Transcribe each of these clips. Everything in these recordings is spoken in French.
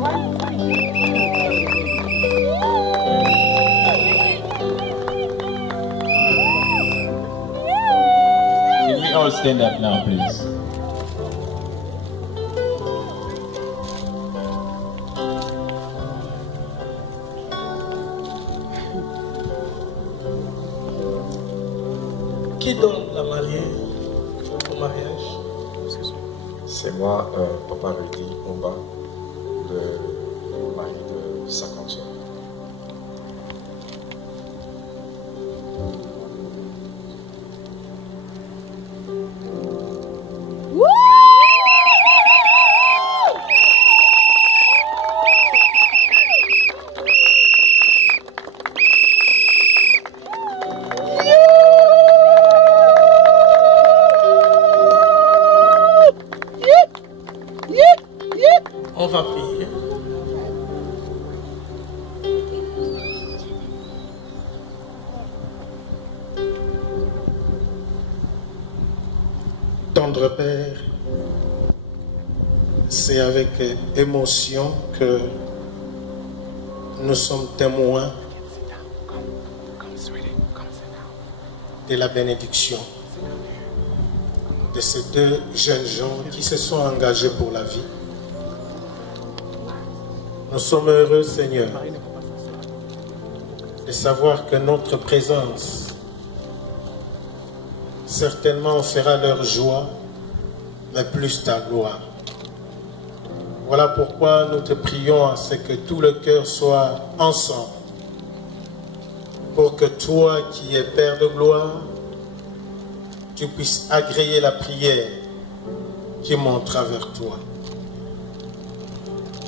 Can we all stand up now, please? Qui donne la mariée au mariage? C'est moi, Papa Rudy Omba, le mari de sa consort. On va prier. Tendre Père, c'est avec émotion que nous sommes témoins de la bénédiction de ces deux jeunes gens qui se sont engagés pour la vie. Nous sommes heureux, Seigneur, de savoir que notre présence certainement fera leur joie, mais plus ta gloire. Voilà pourquoi nous te prions à ce que tout le cœur soit ensemble, pour que toi qui es Père de gloire, tu puisses agréer la prière qui monte vers toi.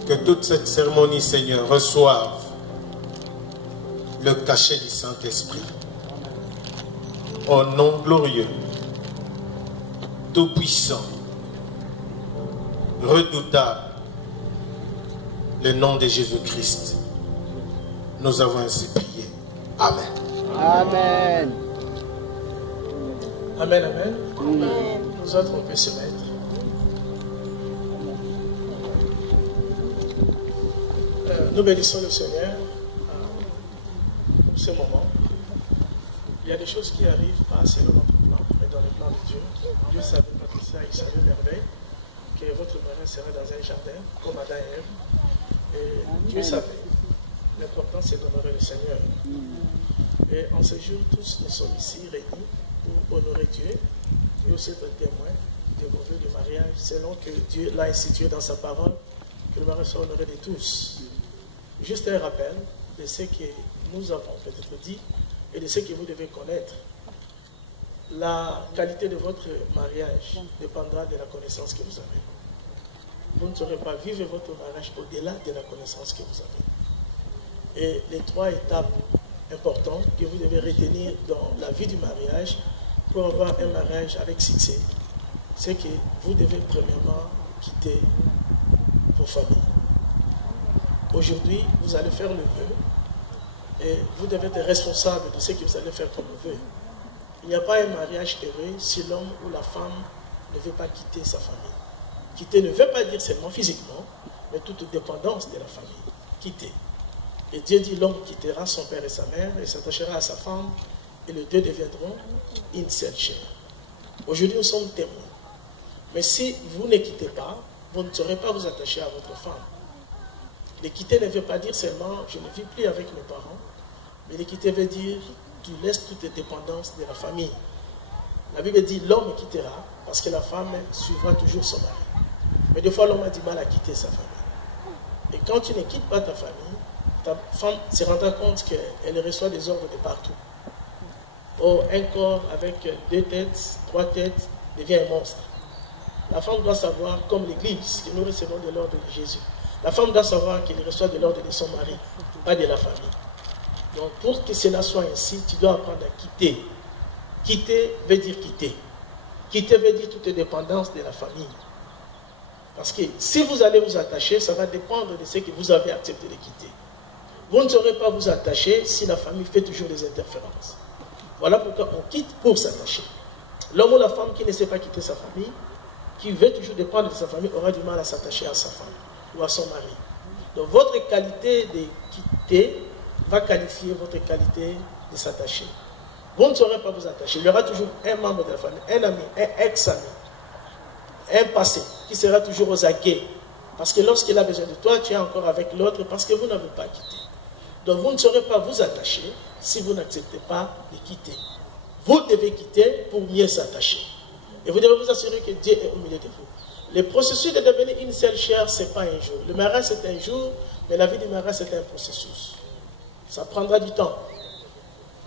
Que toute cette cérémonie, Seigneur, reçoive le cachet du Saint-Esprit. Au nom glorieux, tout-puissant, redoutable, le nom de Jésus-Christ, nous avons ainsi prié. Amen. Amen. Amen, amen. Nous autres, on peut se mettre. Nous bénissons le Seigneur pour ce moment. Il y a des choses qui arrivent pas selon notre plan, mais dans le plan de Dieu. Dieu savait pas tout ça, il savait merveille que votre mariage serait dans un jardin, comme Adam et Ève. Et Dieu savait. L'important, c'est d'honorer le Seigneur. Et en ce jour, tous nous sommes ici réunis pour honorer Dieu et aussi être témoins du mauvais du mariage, selon que Dieu l'a institué dans sa parole, que le mariage soit honoré de tous. Juste un rappel de ce que nous avons peut-être dit et de ce que vous devez connaître. La qualité de votre mariage dépendra de la connaissance que vous avez. Vous ne saurez pas vivre votre mariage au-delà de la connaissance que vous avez. Et les trois étapes importantes que vous devez retenir dans la vie du mariage pour avoir un mariage avec succès, c'est que vous devez premièrement quitter vos familles. Aujourd'hui, vous allez faire le vœu et vous devez être responsable de ce que vous allez faire comme vœu. Il n'y a pas un mariage heureux si l'homme ou la femme ne veut pas quitter sa famille. Quitter ne veut pas dire seulement physiquement, mais toute dépendance de la famille. Quitter. Et Dieu dit l'homme quittera son père et sa mère et s'attachera à sa femme et les deux deviendront une seule chair. Aujourd'hui, nous sommes témoins. Mais si vous ne quittez pas, vous ne saurez pas vous attacher à votre femme. Les quitter ne veut pas dire seulement je ne vis plus avec mes parents, mais les quitter veut dire tu laisses toutes les dépendances de la famille. La Bible dit l'homme quittera parce que la femme suivra toujours son mari. Mais des fois l'homme a du mal à quitter sa famille. Et quand tu ne quittes pas ta famille, ta femme se rendra compte qu'elle reçoit des ordres de partout. Or, un corps avec 2 têtes, 3 têtes devient un monstre. La femme doit savoir, comme l'Église, que nous recevons de l'ordre de Jésus. La femme doit savoir qu'elle reçoit de l'ordre de son mari, pas de la famille. Donc, pour que cela soit ainsi, tu dois apprendre à quitter. Quitter veut dire quitter. Quitter veut dire toute dépendance de la famille. Parce que si vous allez vous attacher, ça va dépendre de ce que vous avez accepté de quitter. Vous ne saurez pas vous attacher si la famille fait toujours des interférences. Voilà pourquoi on quitte pour s'attacher. L'homme ou la femme qui ne sait pas quitter sa famille, qui veut toujours dépendre de sa famille, aura du mal à s'attacher à sa femme ou à son mari. Donc votre qualité de quitter va qualifier votre qualité de s'attacher. Vous ne saurez pas vous attacher. Il y aura toujours un membre de la famille, un ami, un ex-ami, un passé qui sera toujours aux aguets. Parce que lorsqu'il a besoin de toi, tu es encore avec l'autre parce que vous n'avez pas quitté. Donc vous ne saurez pas vous attacher si vous n'acceptez pas de quitter. Vous devez quitter pour mieux s'attacher. Et vous devez vous assurer que Dieu est au milieu de vous. Le processus de devenir une seule chair, ce n'est pas un jour. Le mariage, c'est un jour, mais la vie du mariage, c'est un processus. Ça prendra du temps.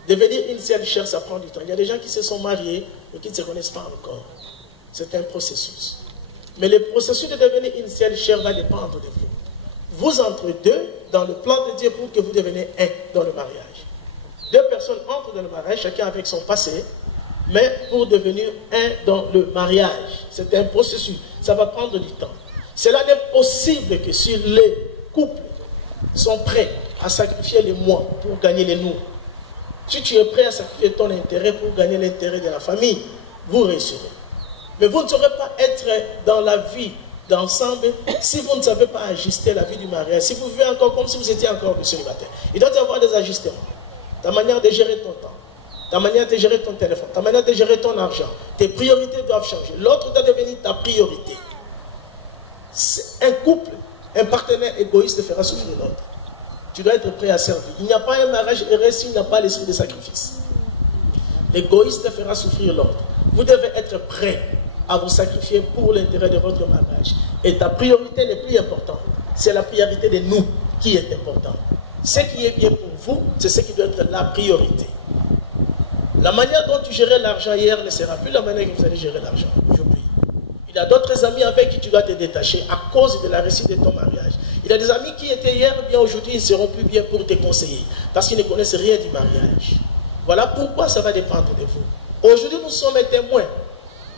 Devenir une seule chair, ça prend du temps. Il y a des gens qui se sont mariés et qui ne se connaissent pas encore. C'est un processus. Mais le processus de devenir une seule chair va dépendre de vous. Vous entre deux dans le plan de Dieu pour que vous deveniez un dans le mariage. Deux personnes entrent dans le mariage, chacun avec son passé, mais pour devenir un dans le mariage. C'est un processus. Ça va prendre du temps. Cela n'est possible que si les couples sont prêts à sacrifier les moi pour gagner les nous. Si tu es prêt à sacrifier ton intérêt pour gagner l'intérêt de la famille, vous réussirez. Mais vous ne saurez pas être dans la vie d'ensemble si vous ne savez pas ajuster la vie du mariage. Si vous vivez encore comme si vous étiez encore célibataire. Il doit y avoir des ajustements. Ta manière de gérer ton temps, ta manière de gérer ton téléphone, ta manière de gérer ton argent. Tes priorités doivent changer. L'autre doit devenir ta priorité. Un couple, un partenaire égoïste fera souffrir l'autre. Tu dois être prêt à servir. Il n'y a pas un mariage heureux s'il n'y a pas l'esprit de sacrifice. L'égoïste fera souffrir l'autre. Vous devez être prêt à vous sacrifier pour l'intérêt de votre mariage. Et ta priorité n'est plus importante. C'est la priorité de nous qui est importante. Ce qui est bien pour vous, c'est ce qui doit être la priorité. La manière dont tu gérais l'argent hier ne sera plus la manière que vous allez gérer l'argent aujourd'hui. Il y a d'autres amis avec qui tu dois te détacher à cause de la réussite de ton mariage. Il y a des amis qui étaient hier bien, aujourd'hui ils ne seront plus bien pour te conseiller. Parce qu'ils ne connaissent rien du mariage. Voilà pourquoi ça va dépendre de vous. Aujourd'hui nous sommes témoins.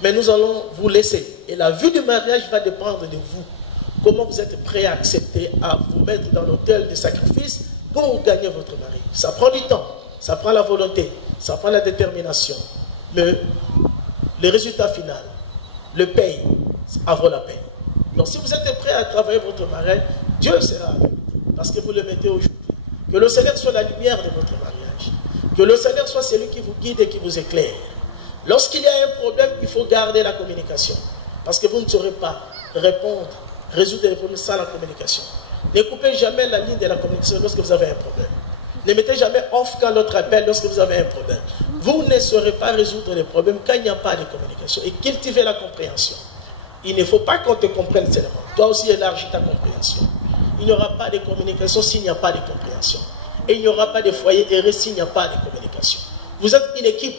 Mais nous allons vous laisser. Et la vie du mariage va dépendre de vous. Comment vous êtes prêts à accepter, à vous mettre dans l'autel de sacrifice pour gagner votre mari. Ça prend du temps, ça prend la volonté, ça prend la détermination. Mais le résultat final, le paye, avant la paye. Donc si vous êtes prêts à travailler votre mariage, Dieu sera avec vous. Parce que vous le mettez aujourd'hui. Que le Seigneur soit la lumière de votre mariage. Que le Seigneur soit celui qui vous guide et qui vous éclaire. Lorsqu'il y a un problème, il faut garder la communication. Parce que vous ne saurez pas répondre, résoudre les problèmes sans la communication. Ne coupez jamais la ligne de la communication lorsque vous avez un problème. Ne mettez jamais off quand l'autre appelle lorsque vous avez un problème. Vous ne saurez pas résoudre les problèmes quand il n'y a pas de communication. Et cultivez la compréhension. Il ne faut pas qu'on te comprenne seulement. Toi aussi élargis ta compréhension. Il n'y aura pas de communication s'il n'y a pas de compréhension. Et il n'y aura pas de foyer heureux s'il n'y a pas de communication. Vous êtes une équipe.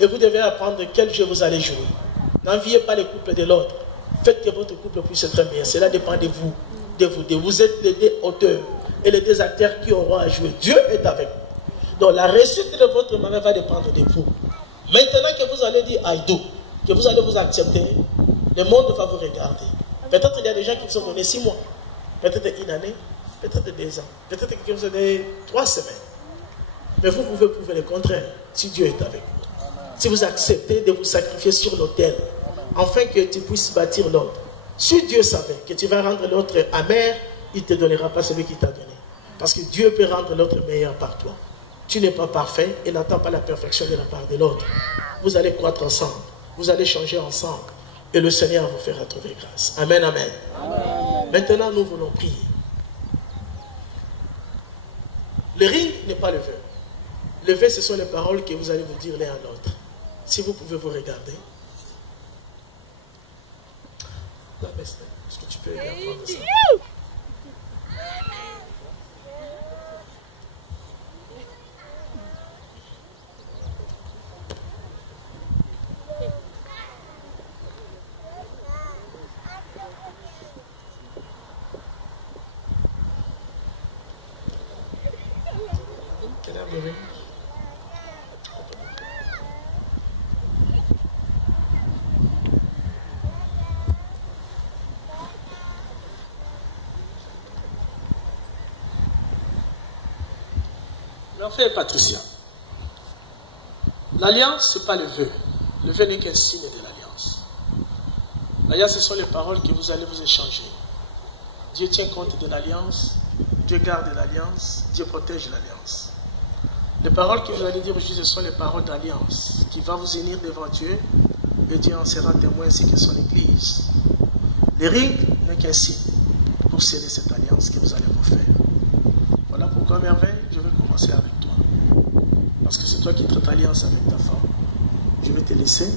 Et vous devez apprendre quel jeu vous allez jouer. N'enviez pas le couple de l'autre. Faites que votre couple puisse être meilleur. Cela dépend de vous. Vous êtes les deux auteurs et les deux acteurs qui auront à jouer. Dieu est avec vous. Donc la réussite de votre mariage va dépendre de vous. Maintenant que vous allez dire I do, que vous allez vous accepter, le monde va vous regarder. Peut-être il y a des gens qui vous ont donné 6 mois, peut-être une année, peut-être 2 ans, peut-être qu'ils vous ont donné 3 semaines. Mais vous pouvez prouver le contraire si Dieu est avec vous. Si vous acceptez de vous sacrifier sur l'autel, afin que tu puisses bâtir l'autre. Si Dieu savait que tu vas rendre l'autre amer, il ne te donnera pas celui qui t'a donné. Parce que Dieu peut rendre l'autre meilleur par toi. Tu n'es pas parfait et n'attends pas la perfection de la part de l'autre. Vous allez croître ensemble. Vous allez changer ensemble. Et le Seigneur vous fera trouver grâce. Amen, amen. Amen. Maintenant, nous voulons prier. Le ring n'est pas le vœu. Le vœu, ce sont les paroles que vous allez vous dire l'un à l'autre. Si vous pouvez vous regarder. Est-ce que tu peux apprendre ça? Quelle heure de ring? Frère Patricia, l'alliance, ce n'est pas le vœu. Le vœu n'est qu'un signe de l'alliance. L'alliance, ce sont les paroles que vous allez vous échanger. Dieu tient compte de l'alliance, Dieu garde l'alliance, Dieu protège l'alliance. Les paroles que vous allez dire aujourd'hui, ce sont les paroles d'alliance qui vont vous unir devant Dieu et Dieu en sera témoin ainsi que son Église. Les rings n'est qu'un signe pour sceller cette alliance que vous allez vous faire. Voilà pourquoi, merveille, je vais commencer avec toi. Parce que c'est toi qui traites alliance avec ta femme. Je vais te laisser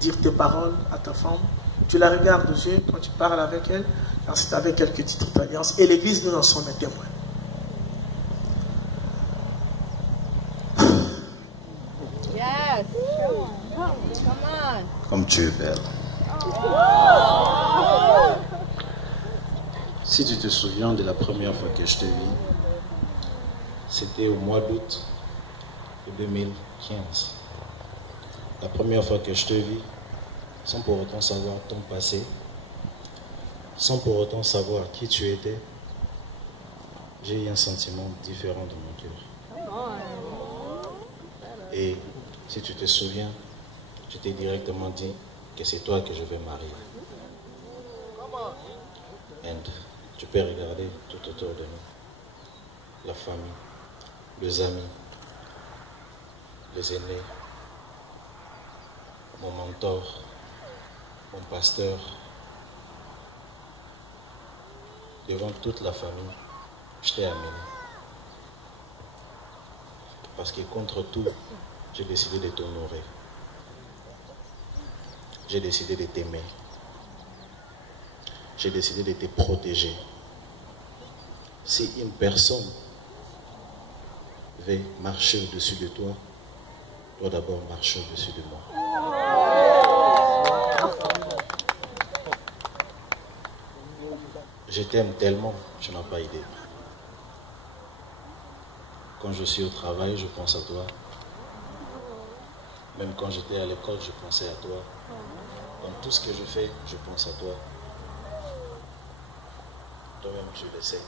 dire tes paroles à ta femme. Tu la regardes aux yeux quand tu parles avec elle, car c'est avec elle que tu traites alliance. Et l'Église, nous en sommes témoins. Yes. Come on. Comme tu es belle. Si tu te souviens de la première fois que je te vis, c'était au mois d'août 2015. La première fois que je te vis, sans pour autant savoir ton passé, sans pour autant savoir qui tu étais, j'ai eu un sentiment différent dans mon cœur. Et si tu te souviens, je t'ai directement dit que c'est toi que je vais marier. Et tu peux regarder tout autour de nous. La famille, les amis, les aînés, mon mentor, mon pasteur. Devant toute la famille, je t'ai amené. Parce que contre tout, j'ai décidé de t'honorer. J'ai décidé de t'aimer. J'ai décidé de te protéger. Si une personne veut marcher au-dessus de toi, dois d'abord marcher au-dessus de moi. Je t'aime tellement, je n'ai pas idée. Quand je suis au travail, je pense à toi. Même quand j'étais à l'école, je pensais à toi. Dans tout ce que je fais, je pense à toi. Toi-même, tu le sais.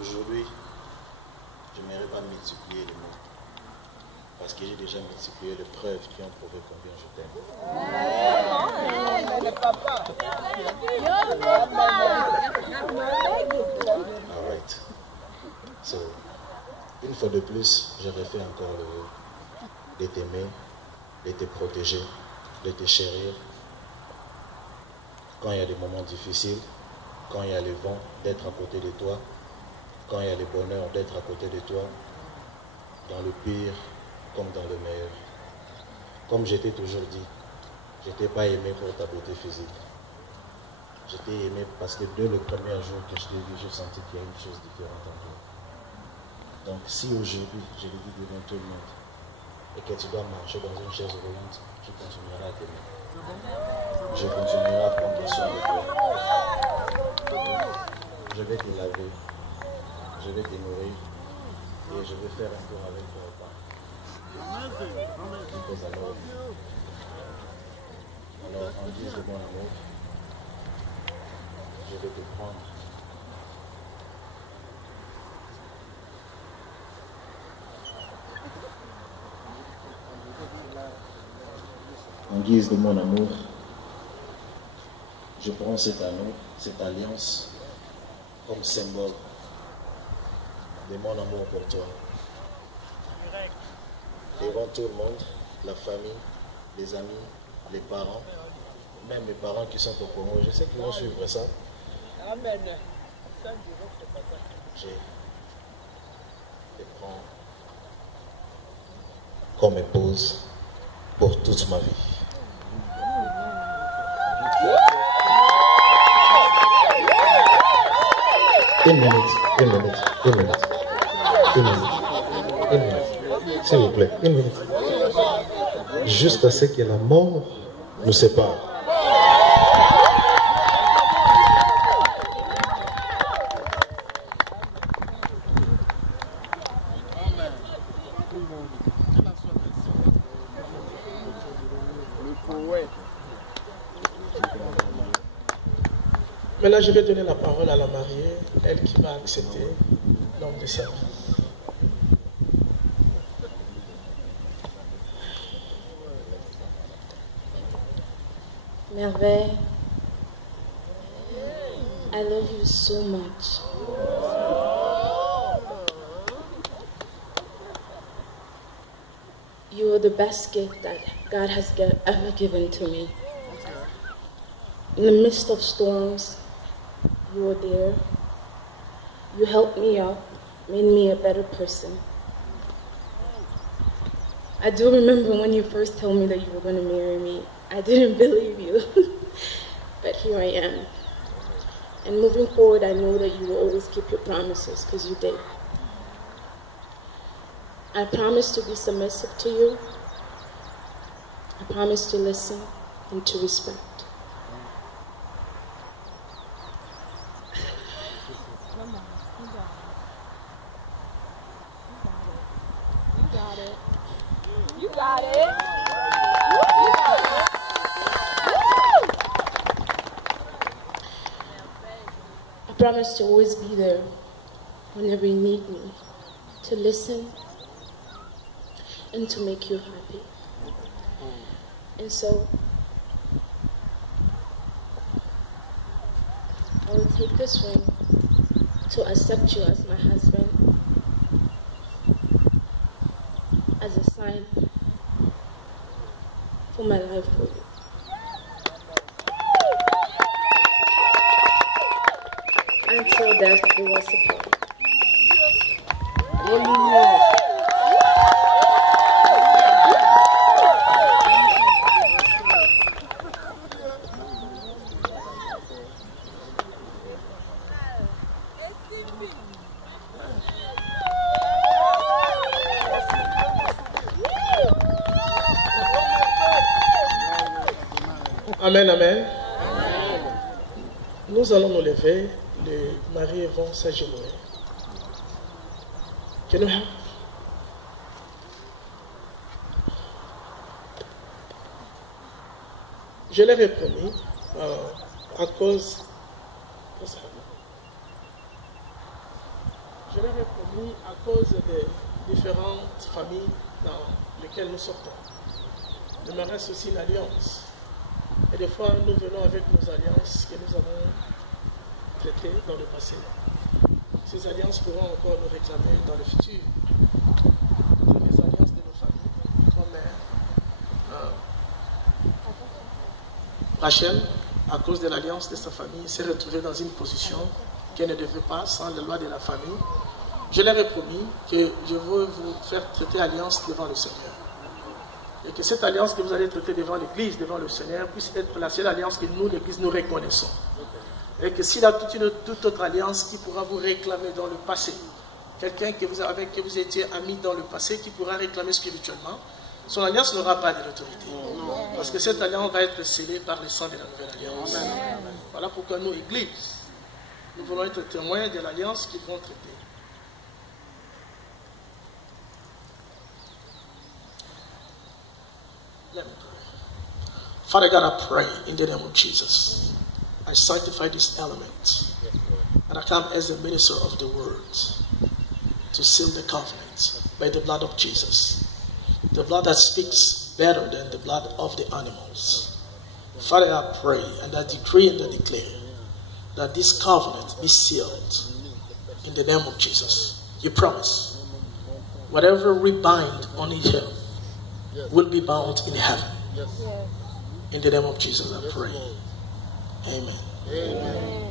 Aujourd'hui, je n'aimerais pas multiplier les mots. Parce que j'ai déjà multiplié les preuves qui ont prouvé combien je t'aime. Alright. So, une fois de plus, je refais encore de t'aimer, de te protéger, de te chérir. Quand il y a des moments difficiles, quand il y a le vent, d'être à côté de toi. Quand il y a le bonheur, d'être à côté de toi. Dans le pire, comme dans le meilleur. Comme je t'ai toujours dit, je ne t'ai pas aimé pour ta beauté physique. Je t'ai aimé parce que dès le premier jour que je t'ai vu, j'ai senti qu'il y a une chose différente en toi. Donc si aujourd'hui, je le dis devant tout le monde, et que tu dois marcher dans une chaise roulante, je continuerai à t'aimer. Je continuerai à prendre soin de toi. Je vais te laver, je vais te nourrir, et je vais faire un tour avec toi au parc. Alors, en guise de mon amour, je vais te prendre. En guise de mon amour, je prends cet anneau, cette alliance, comme symbole de mon amour pour toi. Devant tout le monde, la famille, les amis, les parents, même mes parents qui sont au Congo, je sais qu'ils vont suivre ça. Amen. Je les prends comme épouse pour toute ma vie. Une minute. S'il vous plaît, une minute. Jusqu'à ce que la mort nous sépare. Mais là, je vais donner la parole à la mariée, elle qui va accepter l'homme de sa vie. Merveille, I love you so much. You are the best gift that God has ever given to me. In the midst of storms, you were there. You helped me up, made me a better person. I do remember when you first told me that you were going to marry me. I didn't believe you, but here I am. And moving forward, I know that you will always keep your promises, because you did. I promise to be submissive to you. I promise to listen and to respect. You got it. I promise to always be there whenever you need me, to listen and to make you happy. And so, I will take this ring to accept you as my husband, as a sign for my life for you. Until death do us apart. Amen, amen. Nous allons nous lever. Les maris vont s'agenouiller. Can you help? Je leur ai promis, à cause... Je leur ai promis, à cause des différentes familles dans lesquelles nous sortons. Il me reste aussi une alliance. Et des fois, nous venons avec nos alliances que nous avons traitées dans le passé. Ces alliances pourront encore nous réclamer dans le futur. Les alliances de nos familles, comme Rachel, à cause de l'alliance de sa famille, s'est retrouvée dans une position qu'elle ne devait pas sans la loi de la famille. Je leur ai promis que je veux vous faire traiter alliance devant le Seigneur. Et que cette alliance que vous allez traiter devant l'Église, devant le Seigneur, puisse être la seule alliance que nous, l'Église, nous reconnaissons. Et que s'il y a toute autre alliance qui pourra vous réclamer dans le passé, quelqu'un avec qui vous étiez amis dans le passé, qui pourra réclamer spirituellement, son alliance n'aura pas de l'autorité. Parce que cette alliance va être scellée par le sang de la nouvelle alliance. Voilà pourquoi nous, Église, nous voulons être témoins de l'alliance qu'ils vont traiter. Let me pray. Father God, I pray in the name of Jesus. I sanctify this element. And I come as a minister of the word to seal the covenant by the blood of Jesus. The blood that speaks better than the blood of the animals. Father, I pray and I decree and I declare that this covenant be sealed in the name of Jesus. You promise whatever we bind on earth will be bound in heaven. In the name of Jesus, I pray. Amen. Amen.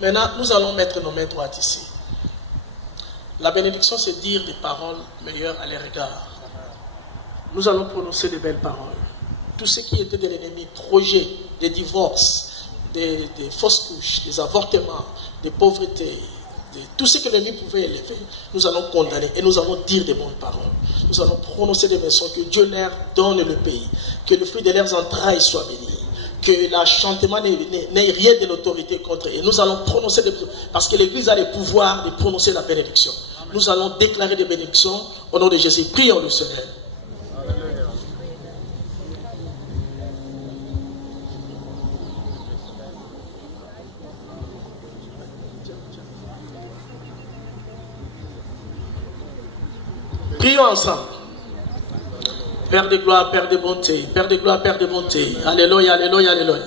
Maintenant, nous allons mettre nos mains droites ici. La bénédiction, c'est dire des paroles meilleures à leur égard. Nous allons prononcer de belles paroles. Tout ce qui était de l'ennemi, projet de divorce, des fausses couches, des avortements, des pauvretés, de tout ce que l'ennemi pouvait élever, nous allons condamner et nous allons dire des bonnes paroles. Nous allons prononcer des messages que Dieu leur donne le pays, que le fruit de leurs entrailles soit béni, que l'achantement n'ait rien de l'autorité contre eux. Et nous allons prononcer parce que l'Église a le pouvoir de prononcer la bénédiction. Nous allons déclarer des bénédictions au nom de Jésus. Prions le Seigneur. Prions ensemble. Père de gloire, Père de bonté, Père de gloire, Père de bonté. Alléluia, alléluia, alléluia.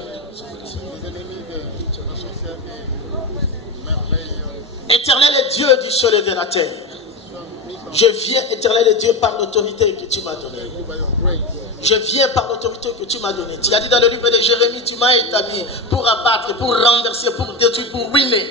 Éternel est Dieu du ciel et de la terre. Je viens, éternel Dieu, par l'autorité que tu m'as donnée. Je viens par l'autorité que tu m'as donnée. Tu as dit dans le livre de Jérémie, tu m'as établi pour abattre, pour renverser, pour détruire, pour ruiner.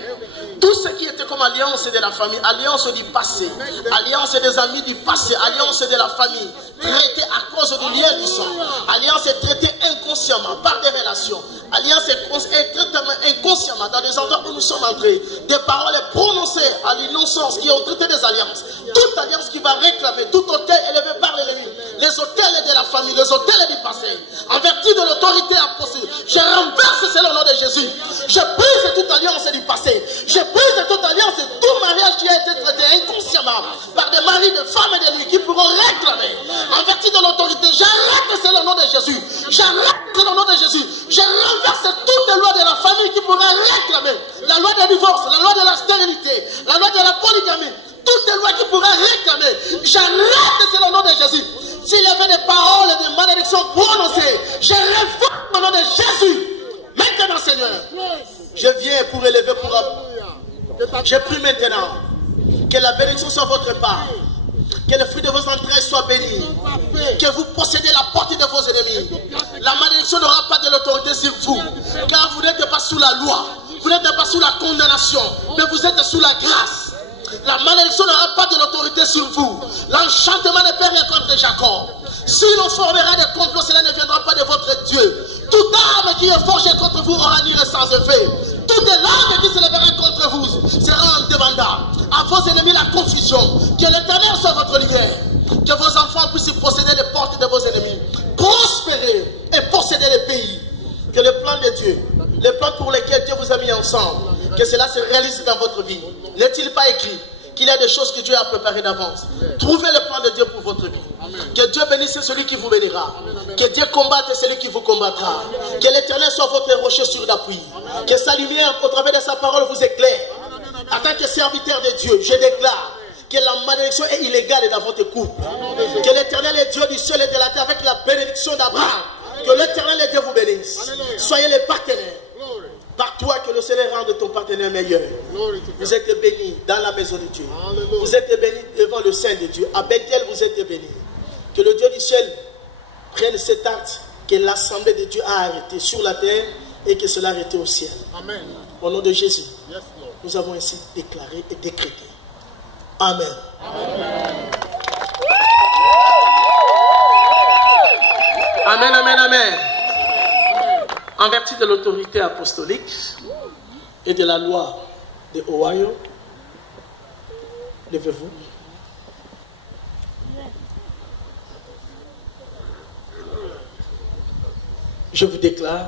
Tout ce qui était comme alliance de la famille, alliance du passé, alliance des amis du passé, alliance de la famille, traitée à cause du lien du sang. Alliance est traitée inconsciemment par des relations. Alliance est traitée inconsciemment dans des endroits où nous sommes entrés. Des paroles prononcées à l'innocence qui ont traité des alliances. Toute alliance qui va réclamer, tout autel élevé par l'ennemi, les autels de la famille, les autels du passé, en vertu de l'autorité apostolique, je renverse cela au nom de Jésus. Je brise toute alliance du passé. Je brise toute alliance et tout mariage qui a été traité inconsciemment par des maris, des femmes et des nuits qui pourront réclamer en vertu de l'autorité. J'arrête cela au nom de Jésus. J'arrête cela au nom de Jésus. Je renverse toutes les lois de la famille qui pourraient réclamer la loi du divorce, la loi de la stérilité, la loi de la polygamie. Toutes les lois qui pourraient réclamer, j'arrête cela au nom de Jésus. S'il y avait des paroles et des malédictions prononcées, je révoque au nom de Jésus. Maintenant, Seigneur, je viens pour élever, pour... Je prie maintenant que la bénédiction soit votre part, que le fruit de vos entrailles soit béni, que vous possédez la porte de vos ennemis. La malédiction n'aura pas de l'autorité sur vous, car vous n'êtes pas sous la loi, vous n'êtes pas sous la condamnation, mais vous êtes sous la grâce. La malédiction n'aura pas de l'autorité sur vous. L'enchantement ne peut rien contre Jacob. Si l'on formera des complots, cela ne viendra pas de votre Dieu. Toute arme qui est forgée contre vous aura nul sans effet. Toute l'arme qui se lèvera contre vous sera en demandant à vos ennemis la confusion. Que l'Éternel soit votre lumière. Que vos enfants puissent posséder les portes de vos ennemis. Prospérer et posséder les pays. Que le plan de Dieu, les plans pour lesquels Dieu vous a mis ensemble, que cela se réalise dans votre vie. N'est-il pas écrit qu'il y a des choses que Dieu a préparées d'avance? Trouvez le plan de Dieu pour votre vie. Que Dieu bénisse celui qui vous bénira. Que Dieu combatte celui qui vous combattra. Que l'Éternel soit votre rocher sur l'appui. Que sa lumière, au travers de sa parole, vous éclaire. En tant que serviteur de Dieu, je déclare que la malédiction est illégale dans votre couple. Que l'Éternel est Dieu du ciel et de la terre avec la bénédiction d'Abraham. Que l'Éternel et Dieu vous bénisse. Soyez les partenaires. Par toi que le Seigneur rende ton partenaire meilleur. Vous êtes bénis dans la maison de Dieu. Vous êtes bénis devant le Saint de Dieu. À Bethel, vous êtes bénis. Que le Dieu du ciel prenne cet acte que l'assemblée de Dieu a arrêté sur la terre et que cela arrêté au ciel. Amen. Au nom de Jésus, nous avons ainsi déclaré et décrété. Amen. Amen, amen, amen. En vertu de l'autorité apostolique et de la loi de Ohio, levez-vous. Je vous déclare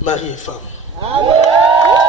mari et femme. Amen.